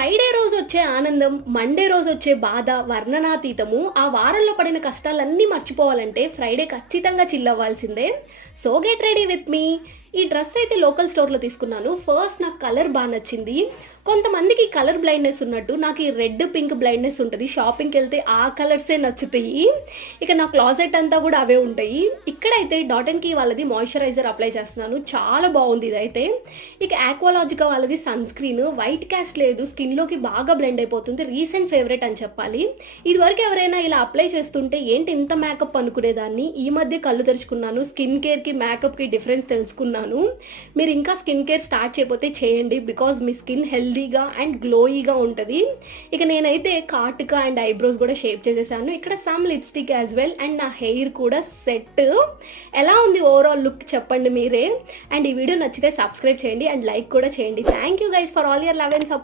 Friday రోజు వచ్చే ఆనందం, మండే రోజు వచ్చే బాధ వర్ణనాతీతము. ఆ వారంలో పడిన కష్టాలన్నీ మర్చిపోవాలంటే ఫ్రైడే ఖచ్చితంగా చిల్ అవ్వాల్సిందే. So get ready with me. ఈ డ్రెస్ అయితే లోకల్ స్టోర్‌లో తీసుకున్నాను. ఫస్ట్ నాకు కలర్ బా నచ్చింది. కొంతమందికి కలర్ బ్లైండ్‌నెస్ ఉన్నట్టు నాకు ఈ రెడ్, పింక్ బ్లైండ్‌నెస్ ఉంటది. షాపింగ్‌కెళ్తే ఆ కలర్సే నచ్చుతాయి. ఇక నా క్లాజెట్ అంతా కూడా అవే ఉంటాయి. ఇక్కడైతే డాట్ అండ్ కీ వాళ్ళది మాయిశ్చరైజర్ అప్లై చేస్తున్నాను. చాలా బాగుంది ఇదైతే. ఇక ఆక్వాలాజికా వాళ్ళది సన్ స్క్రీన్. వైట్ కాస్ట్ లేదు. స్కిన్‌లోకి బాగా బ్లెండ్ అయిపోతుంది. రీసెంట్ ఫేవరెట్ అని చెప్పాలి. ఇదివరకు ఎవరైనా ఇలా అప్లై చేస్తుంటే ఏంటి ఇంత మేకప్ అనుకునేదాన్ని. ఈ మధ్య కళ్ళు తెరుచుకున్నాను. స్కిన్ కేర్‌కి, మేకప్‌కి డిఫరెన్స్ తెలుసుకున్నాను. మీరు ఇంకా స్కిన్ కేర్ స్టార్ట్ చేయకపోతే చేయండి. బికాజ్ మీ స్కిన్ హెల్దీగా అండ్ గ్లోయీగా ఉంటుంది. ఇక నేనైతే కాటుక అండ్ ఐబ్రోస్ కూడా షేప్ చేసేసాను. ఇక్కడ some lipstick as well and నా హెయిర్ కూడా సెట్. ఎలా ఉంది ఓవరాల్ లుక్ చెప్పండి మీరే. అండ్ ఈ వీడియో నచ్చితే సబ్స్క్రైబ్ చేయండి అండ్ లైక్ కూడా చేయండి. Thank you guys for all your love and support.